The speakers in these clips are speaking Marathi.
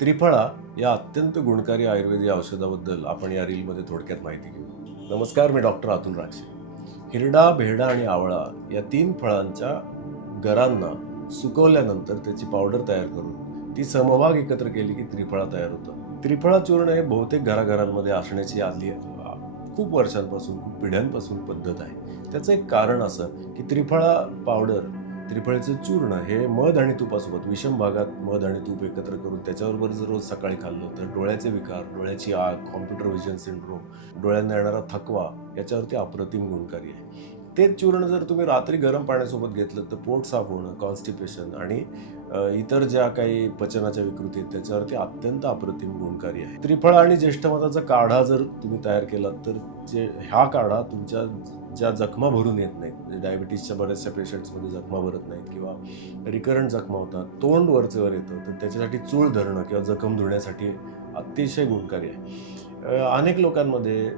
त्रिफळा या अत्यंत गुणकारी आयुर्वेदिक औषधाबद्दल आपण या रीलमध्ये थोडक्यात माहिती घेऊ. नमस्कार मी डॉक्टर अतुल राक्षे. हिरडा भेरडा आणि आवळा या तीन फळांच्या गरांना सुकवल्यानंतर त्याची पावडर तयार करून ती समभाग एकत्र केली की त्रिफळा तयार होतं. त्रिफळा चूर्ण हे बहुतेक घराघरांमध्ये असण्याची आली खूप वर्षांपासून खूप पिढ्यांपासून पद्धत आहे. त्याचं एक कारण असं की त्रिफळा पावडर त्रिफळेचं चूर्ण हे मध आणि तुपासोबत विषम भागात मध आणि तूप एकत्र करून त्याच्याबरोबर जर रोज सकाळी खाल्लं तर डोळ्याचे विकार डोळ्याची आग कॉम्प्युटर विजन सिंड्रोम डोळ्यांना येणारा थकवा याच्यावरती अप्रतिम गुणकारी आहे. तेच चूर्ण जर तुम्ही रात्री गरम पाण्यासोबत घेतलं तर पोट साफ होणं कॉन्स्टिपेशन आणि इतर ज्या काही पचनाच्या विकृती आहेत त्याच्यावरती अत्यंत अप्रतिम गुणकारी आहे. त्रिफळ आणि ज्येष्ठमताचा काढा जर तुम्ही तयार केलात तर जे हा काढा तुमच्या ज्या जखमा भरून येत नाहीत म्हणजे डायबिटीसच्या बऱ्याचशा पेशंट्समध्ये जखमा भरत नाहीत किंवा रिकरंट जखमा होतात तोंड वरचेवर येतं तर त्याच्यासाठी चूळ धरणं किंवा जखम धुण्यासाठी अतिशय गुणकारी आहे. अनेक लोकांमध्ये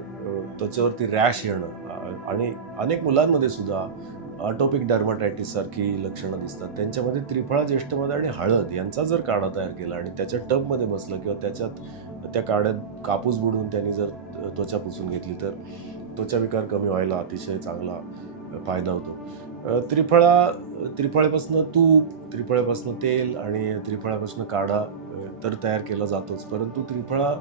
त्वचेवरती रॅश येणं आणि अनेक मुलांमध्ये सुद्धा अटोपिक डर्माटायटिस सारखी लक्षणं दिसतात. त्यांच्यामध्ये त्रिफळा ज्येष्ठमध्ये आणि हळद यांचा जर काढा तयार केला आणि त्याच्या टबमध्ये बसलं किंवा त्याच्यात त्या काढ्यात कापूस बुडवून त्यांनी जर त्वचा पुसून घेतली तर त्वचा विकार कमी व्हायला अतिशय चांगला फायदा होतो. त्रिफळा त्रिफळापासून तूप त्रिफळापासून तेल आणि त्रिफळापासून काढा तर तयार केला जातोच. परंतु त्रिफळा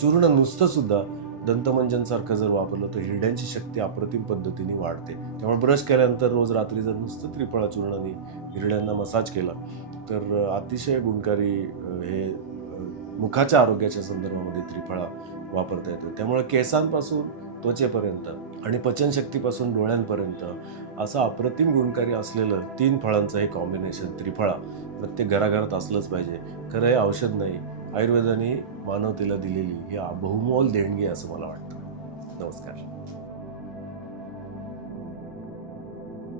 चूर्ण नुसतंसुद्धा दंतमंजनसारखं जर वापरलं तर हिरड्यांची शक्ती अप्रतिम पद्धतीने वाढते. त्यामुळे ब्रश केल्यानंतर रोज रात्री जर नुसतं त्रिफळा चूर्णाने हिरड्यांना मसाज केला तर अतिशय गुणकारी हे मुखाच्या आरोग्याच्या संदर्भामध्ये त्रिफळा वापरता येतं. त्यामुळे केसांपासून त्वचेपर्यंत आणि पचनशक्तीपासून डोळ्यांपर्यंत असं अप्रतिम गुणकारी असलेलं तीन फळांचं हे कॉम्बिनेशन त्रिफळा प्रत्येक घराघरात असलंच पाहिजे. खरं हे औषध नाही आयुर्वेदाने मानवतेला दिलेली ही बहुमोल देणगी असं मला वाटतं. नमस्कार.